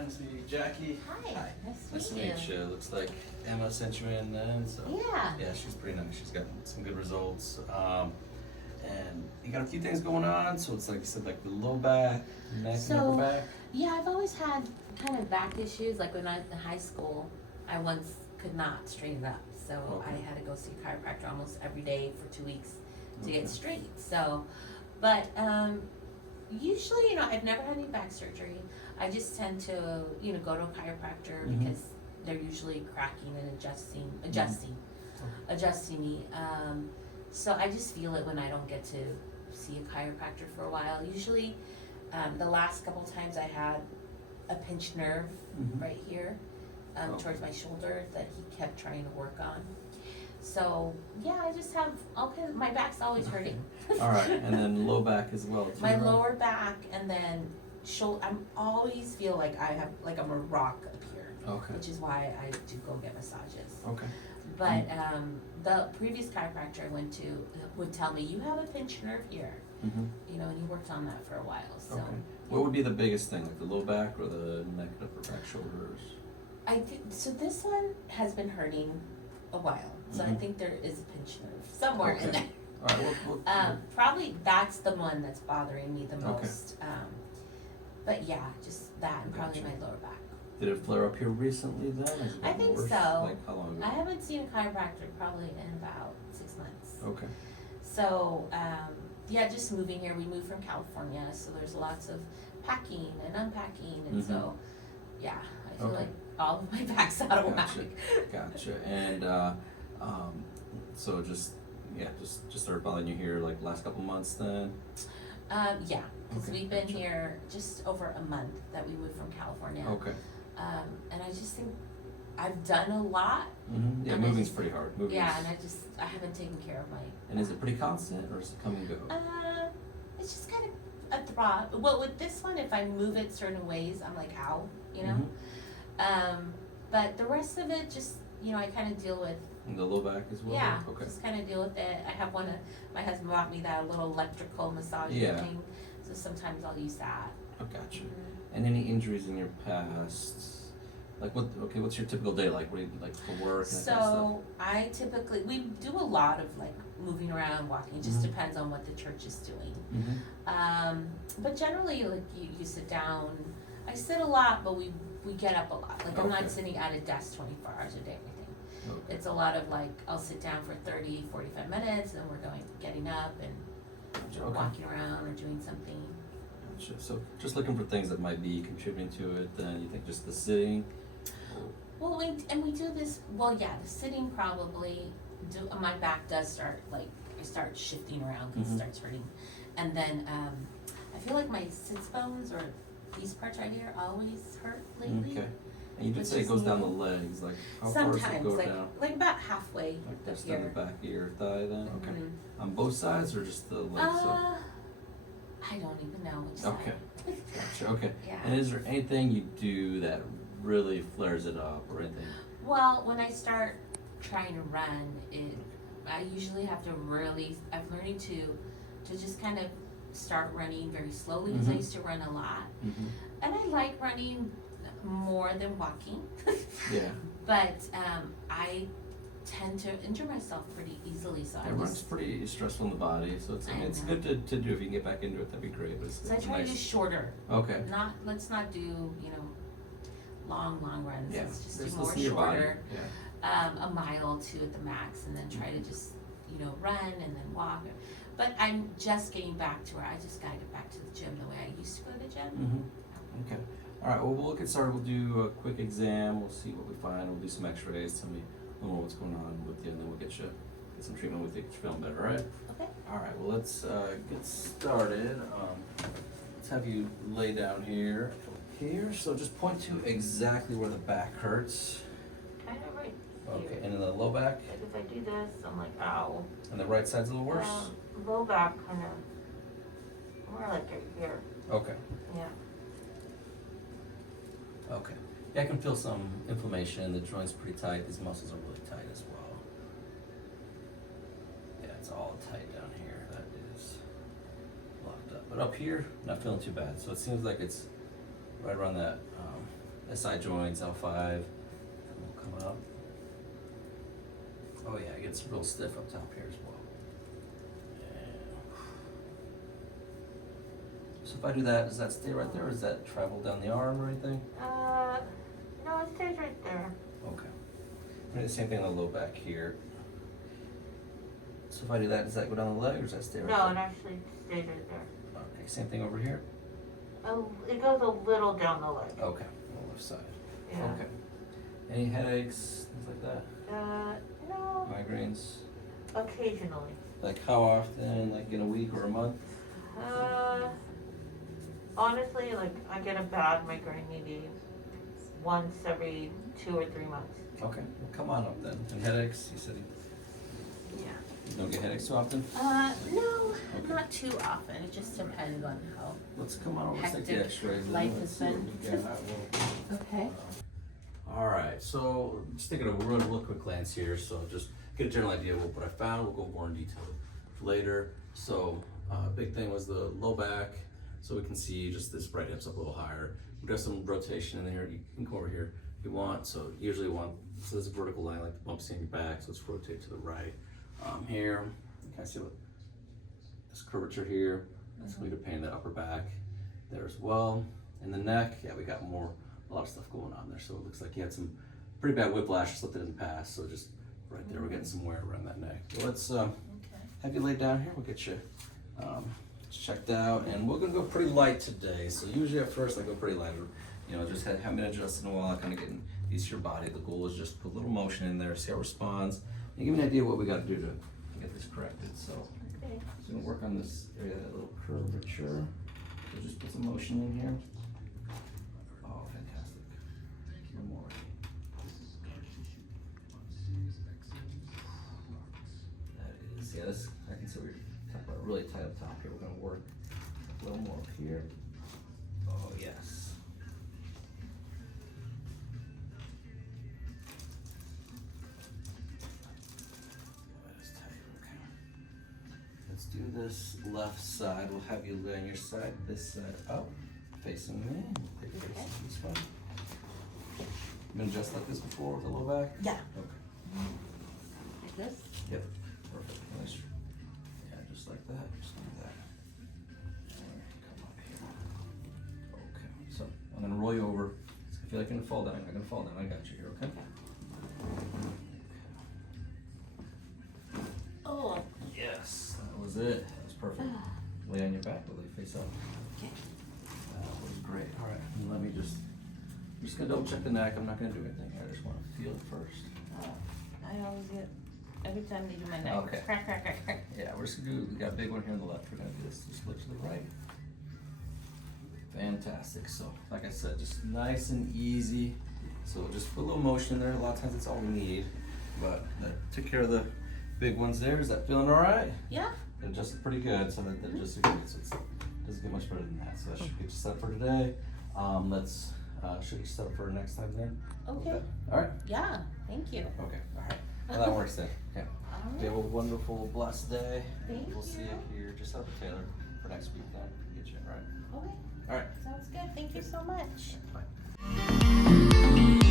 Nice to meet you, Jackie. Hi. Nice to meet you. Looks like Emma sent you in then, so. Yeah. Yeah, she's pretty nice. She's got some good results. And you got a few things going on, so it's like you said, like the low back, neck, upper back. Yeah, I've always had kind of back issues. Like when I was in high school, I once could not straighten up. So Okay. I had to go see a chiropractor almost every day for 2 weeks to get straight. So, but usually, I've never had any back surgery. I just tend to, go to a chiropractor because they're usually cracking and adjusting me. So I just feel it when I don't get to see a chiropractor for a while. Usually, the last couple times I had a pinched nerve right here towards my shoulder that he kept trying to work on. So yeah, I just have all kinds. My back's always hurting. All right, and then low back as well. Too, my right? lower back and then shoulder. I'm always feel like I'm a rock up here. Okay. Which is why I do go get massages. Okay. But the previous chiropractor I went to would tell me, you have a pinched nerve here. And he worked on that for a while. So. Okay. What would be the biggest thing, like the low back or the neck, upper back, shoulders? So this one has been hurting a while. So I think there is a pinched nerve somewhere in there. All right. Probably that's the one that's bothering me the most. But yeah, just that and probably my lower back. Did it flare up here recently then? I think worse? so. Like how long ago? I haven't seen a chiropractor probably in about 6 months. Okay. So, yeah, just moving here. We moved from California, so there's lots of packing and unpacking, and so, yeah, I feel like all of my back's out of whack. Gotcha. And so just started bothering you here like last couple months then? Yeah, because we've been here just over a month that we moved from California. Okay. And I just think I've done a lot. Yeah, moving's pretty hard. Yeah, and I haven't taken care of my. And is it pretty constant or is it come and go? It's just kind of a throb. Well, with this one, if I move it certain ways, I'm like, ow, But the rest of it, just I kind of deal with. And the low back as well? Yeah, okay. Just kind of deal with it. I have my husband bought me that little electrical massage thing, so sometimes I'll use that. Oh, gotcha. And any injuries in your past? Like what's your typical day like? What do you like for work? And that kind of stuff? We do a lot of like moving around, walking. It just depends on what the church is doing. But generally, like you sit down. I sit a lot, but we get up a lot. Like I'm not sitting at a desk 24 hours a day or anything. Okay. It's a lot of like I'll sit down for 30, 45 minutes, and we're getting up and walking around or doing something. Gotcha. So just looking for things that might be contributing to it. Then you think just the sitting. Well, we do this. Well, yeah, the sitting probably. My back does start I start shifting around because it starts hurting, and then I feel like my sits bones or these parts right here always hurt lately. Okay. And you did say it goes down the legs, like how far does it go down? Like about halfway. Like just down the back of your thigh then? Okay. On both sides or just the leg side? I don't even know which side. Gotcha. Okay. Yeah. And is there anything you do that really flares it up or anything? Well, when I start trying to run, I usually have to I'm learning to just kind of start running very slowly because I used to run a lot. And I like running more than walking. Yeah. But I tend to injure myself pretty easily, so run's pretty stressful in the body, so it's good to do. If you can get back into it, that'd be great. But so I try to do shorter. Okay. Let's not do long runs. Yeah. Let's just do more shorter. Yeah. A mile or two at the max, and then try to just run and then walk. But I'm just getting back to where I just gotta get back to the gym the way I used to go to the gym. Okay. All right. Well, we'll get started. We'll do a quick exam. We'll see what we find. We'll do some X-rays. Tell me a little more what's going on with you, and then we'll get some treatment with you. Get you feeling better. All right. Okay. All right. Well, let's get started. Let's have you lay down here. So just point to exactly where the back hurts. Kind of right here. Okay. And in the low back. Like if I do this, I'm like, ow. And the right side's a little worse. Low back kind of more like right here. Okay. Yeah. Okay. Yeah, I can feel some inflammation. The joint's pretty tight. These muscles are really tight as well. Yeah, it's all tight down here. That is locked up. But up here, not feeling too bad. So it seems like it's right around that SI joints, L5. We'll come up. Oh yeah, it gets real stiff up top here as well. So if I do that, does that stay right there, or does that travel down the arm or anything? No, it stays right there. Okay. I'm gonna do the same thing on the low back here. So if I do that, does that go down the leg, or does that stay right there? No, it actually stays right there. Okay, same thing over here? It goes a little down the leg. Okay, on the left side. Yeah. Okay. Any headaches, things like that? No. Migraines? Occasionally. Like how often, like in a week or a month? Honestly, like I get a bad migraine maybe once every 2 or 3 months. Okay, well, come on up then. And headaches, you said Yeah. you don't get headaches too often? No, Okay. not too often. It just depends on how. Let's come on over, let's take the Hectic x-rays. and life let's has see what been. we got. Okay. All right, so just taking a real quick glance here, so just get a general idea of what I found. We'll go more in detail later. So big thing was the low back, so we can see just this right hip's up a little higher. We've got some rotation in there. You can come over here if you want. So usually you want, so this is a vertical line like the bumps in your back, so let's rotate to the right. Here, you kind of see what this curvature here. That's going to pain in the upper back there as well. And the neck, yeah, we got a lot of stuff going on there. So it looks like you had some pretty bad whiplash or something in the past. So just right there, we're getting some wear around that neck. Well, let's have you lay down here. We'll get you checked out, and we're gonna go pretty light today. So usually at first I go pretty light, you know, just haven't been adjusting in a while, kind of getting used to your body. The goal is just put a little motion in there, see how it responds, and give me an idea what we got to do to get this corrected. So, Okay. so I'm gonna work on this area, that little curvature. So just put some motion in here. Oh, fantastic. One more. That is, yeah, this, I can see we're talking about really tight up top here. We're gonna work a little more up here. Oh, yes. That is tight, okay. Let's do this left side. We'll have you lay on your side, this side up, facing me. Take it facing this way. Been just like this before with the low back? Yeah. Okay. Like this? Yep. Perfect. Nice. Yeah, just like that. Just like that. And come up here. Okay. So I'm gonna roll you over. It's gonna feel like you're gonna fall down. I'm not gonna fall down. I got you here. Okay. Oh. Yes. That was it. That was perfect. Lay on your back. Lay face up. Okay. That was great. All right. And let me just. I'm just gonna double check the neck. I'm not gonna do anything here. I just want to feel it first. I always get, every time they do my neck, Okay. crack, crack, crack, crack. Yeah, we're just gonna do. We got a big one here on the left. We're gonna do this. Just look to the right. Fantastic. So, like I said, just nice and easy. So just put a little motion in there. A lot of times it's all we need. But that took care of the big ones there. Is that feeling all right? Yeah. It adjusted pretty good. So that adjusted good. So it doesn't get much better than that. So that should get you set for today. Let's. Should we set up for next time then? Okay. All right. Yeah. Thank you. Okay. All right. Well, that works then. Okay. All You have a right. wonderful, blessed day. Thank We'll see you. you here just up at Taylor for next week then. Get you in, all right? Okay. All right. Sounds good. Thank you so much. Bye.